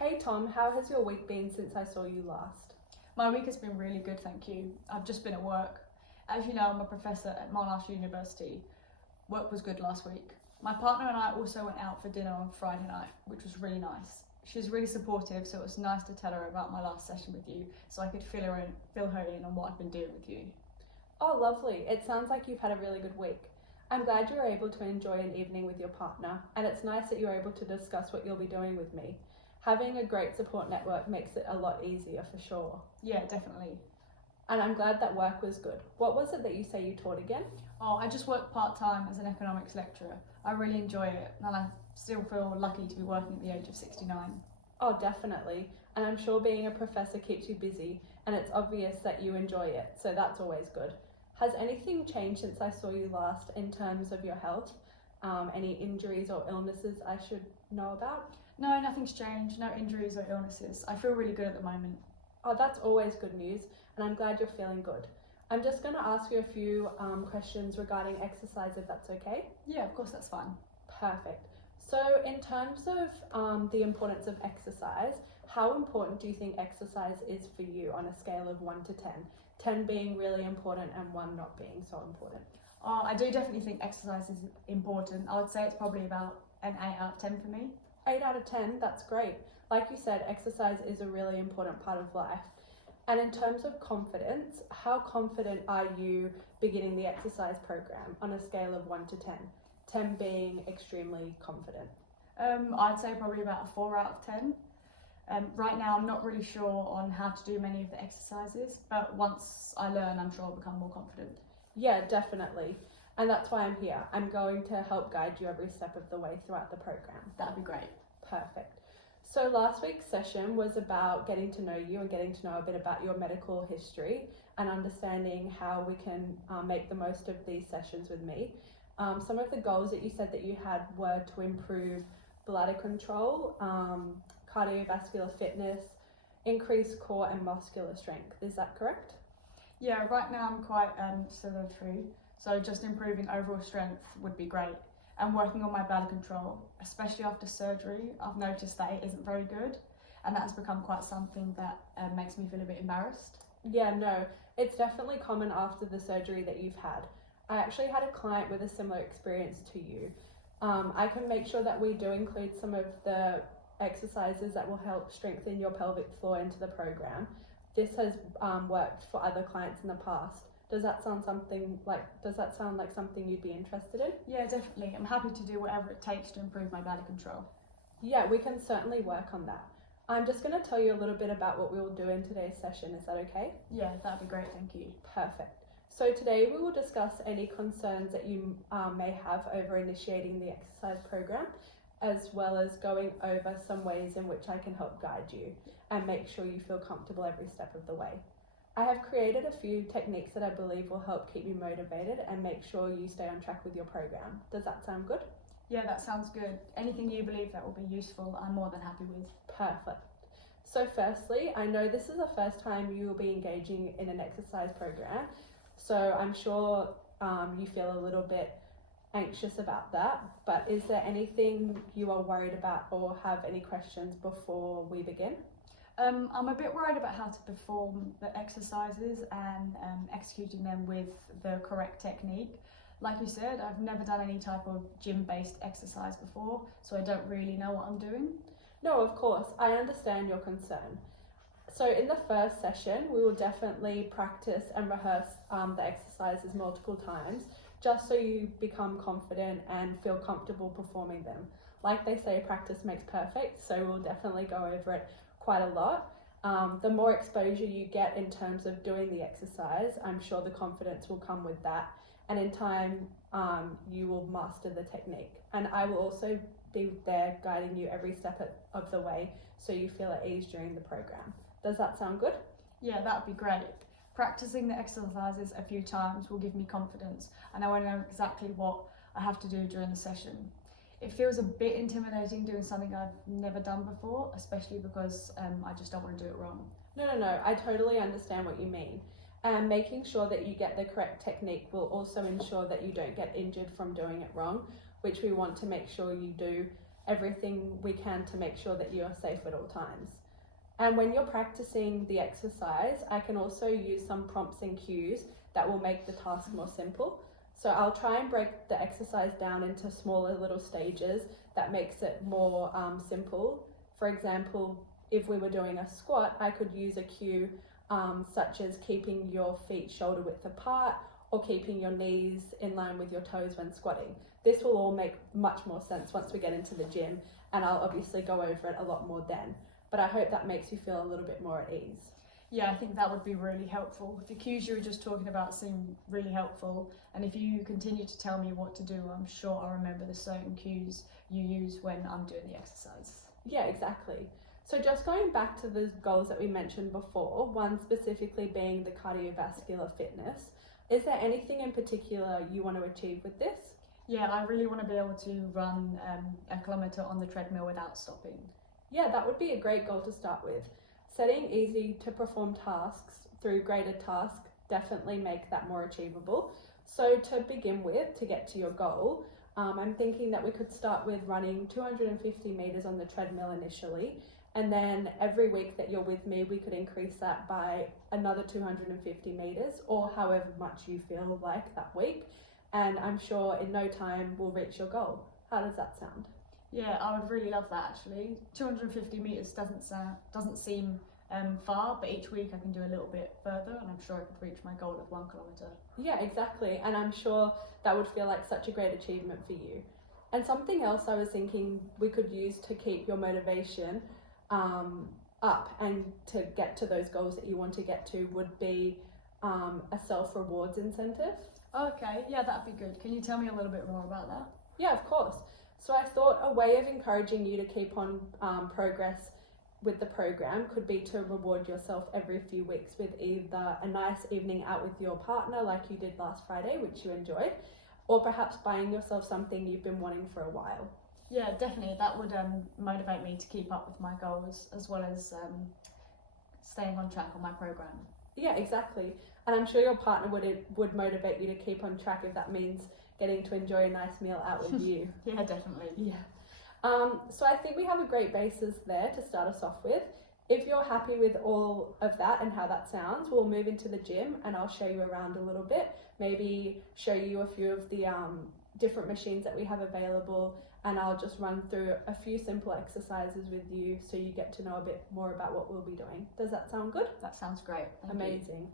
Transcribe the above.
Hey Tom, how has your week been since I saw you last? My week has been really good, thank you. I've just been at work. As you know, I'm a professor at Monash University. Work was good last week. My partner and I also went out for dinner on Friday night, which was really nice. She's really supportive, so it was nice to tell her about my last session with you, so I could fill her in on what I've been doing with you. Oh, lovely. It sounds like you've had a really good week. I'm glad you were able to enjoy an evening with your partner, and it's nice that you're able to discuss what you'll be doing with me. Having a great support network makes it a lot easier for sure. Yeah, definitely. And I'm glad that work was good. What was it that you say you taught again? Oh, I just work part-time as an economics lecturer. I really enjoy it, and I still feel lucky to be working at the age of 69. Oh, definitely. And I'm sure being a professor keeps you busy, and it's obvious that you enjoy it, so that's always good. Has anything changed since I saw you last in terms of your health? Any injuries or illnesses I should know about? No, nothing's changed, no injuries or illnesses. I feel really good at the moment. Oh, that's always good news, and I'm glad you're feeling good. I'm just going to ask you a few questions regarding exercise, if that's okay. Yeah, of course, that's fine. Perfect. So in terms of the importance of exercise, how important do you think exercise is for you on a scale of 1 to 10? 10 being really important and 1 not being so important. Oh, I do definitely think exercise is important. I would say it's probably about an 8 out of 10 for me. 8 out of 10, that's great. Like you said, exercise is a really important part of life. And in terms of confidence, how confident are you beginning the exercise program on a scale of 1 to 10? 10 being extremely confident. I'd say probably about a 4 out of 10. Right now, I'm not really sure on how to do many of the exercises, but once I learn, I'm sure I'll become more confident. Yeah, definitely. And that's why I'm here. I'm going to help guide you every step of the way throughout the program. That'd be great. Perfect. So last week's session was about getting to know you and getting to know a bit about your medical history and understanding how we can make the most of these sessions with me. Some of the goals that you said that you had were to improve bladder control, cardiovascular fitness, increase core and muscular strength. Is that correct? Yeah, right now I'm quite sedentary, so just improving overall strength would be great. And working on my bladder control, especially after surgery, I've noticed that it isn't very good, and that's become quite something that makes me feel a bit embarrassed. Yeah, no, it's definitely common after the surgery that you've had. I actually had a client with a similar experience to you. I can make sure that we do include some of the exercises that will help strengthen your pelvic floor into the program. This has worked for other clients in the past. Does that sound like something you'd be interested in? Yeah, definitely. I'm happy to do whatever it takes to improve my bladder control. Yeah, we can certainly work on that. I'm just going to tell you a little bit about what we will do in today's session. Is that okay? Yeah, that'd be great, thank you. Perfect. So today we will discuss any concerns that you may have over initiating the exercise program, as well as going over some ways in which I can help guide you and make sure you feel comfortable every step of the way. I have created a few techniques that I believe will help keep you motivated and make sure you stay on track with your program. Does that sound good? Yeah, that sounds good. Anything you believe that will be useful, I'm more than happy with. Perfect. So firstly, I know this is the first time you will be engaging in an exercise program, so I'm sure you feel a little bit anxious about that, but is there anything you are worried about or have any questions before we begin? I'm a bit worried about how to perform the exercises and executing them with the correct technique. Like you said, I've never done any type of gym-based exercise before, so I don't really know what I'm doing. No, of course, I understand your concern. So in the first session, we will definitely practice and rehearse the exercises multiple times, just so you become confident and feel comfortable performing them. Like they say, practice makes perfect, so we'll definitely go over it quite a lot. The more exposure you get in terms of doing the exercise, I'm sure the confidence will come with that, and in time you will master the technique. And I will also be there guiding you every step of the way so you feel at ease during the program. Does that sound good? Yeah, that would be great. Practicing the exercises a few times will give me confidence, and I want to know exactly what I have to do during the session. It feels a bit intimidating doing something I've never done before, especially because I just don't want to do it wrong. No, I totally understand what you mean. And making sure that you get the correct technique will also ensure that you don't get injured from doing it wrong, which we want to make sure you do everything we can to make sure that you are safe at all times. And when you're practicing the exercise, I can also use some prompts and cues that will make the task more simple. So I'll try and break the exercise down into smaller little stages that makes it more simple. For example, if we were doing a squat, I could use a cue such as keeping your feet shoulder width apart or keeping your knees in line with your toes when squatting. This will all make much more sense once we get into the gym, and I'll obviously go over it a lot more then. But I hope that makes you feel a little bit more at ease. Yeah, I think that would be really helpful. The cues you were just talking about seem really helpful, and if you continue to tell me what to do, I'm sure I'll remember the certain cues you use when I'm doing the exercise. Yeah, exactly. So just going back to the goals that we mentioned before, one specifically being the cardiovascular fitness, is there anything in particular you want to achieve with this? Yeah, I really want to be able to run a kilometre on the treadmill without stopping. Yeah, that would be a great goal to start with. Setting easy to perform tasks through graded tasks definitely make that more achievable. So to begin with, to get to your goal, I'm thinking that we could start with running 250 metres on the treadmill initially, and then every week that you're with me, we could increase that by another 250 metres, or however much you feel like that week. And I'm sure in no time we'll reach your goal. How does that sound? Yeah, I would really love that actually. 250 metres doesn't seem far, but each week I can do a little bit further, and I'm sure I could reach my goal of 1 kilometre. Yeah, exactly. And I'm sure that would feel like such a great achievement for you. And something else I was thinking we could use to keep your motivation up and to get to those goals that you want to get to would be a self-rewards incentive. Okay, yeah, that'd be good. Can you tell me a little bit more about that? Yeah, of course. So I thought a way of encouraging you to keep on progress with the program could be to reward yourself every few weeks with either a nice evening out with your partner like you did last Friday, which you enjoyed, or perhaps buying yourself something you've been wanting for a while. Yeah, definitely. That would motivate me to keep up with my goals as well as staying on track on my program. Yeah, exactly. And I'm sure your partner would motivate you to keep on track if that means getting to enjoy a nice meal out with you. Yeah, definitely. Yeah. So I think we have a great basis there to start us off with. If you're happy with all of that and how that sounds, we'll move into the gym and I'll show you around a little bit, maybe show you a few of the different machines that we have available, and I'll just run through a few simple exercises with you so you get to know a bit more about what we'll be doing. Does that sound good? That sounds great. Thank you. Amazing.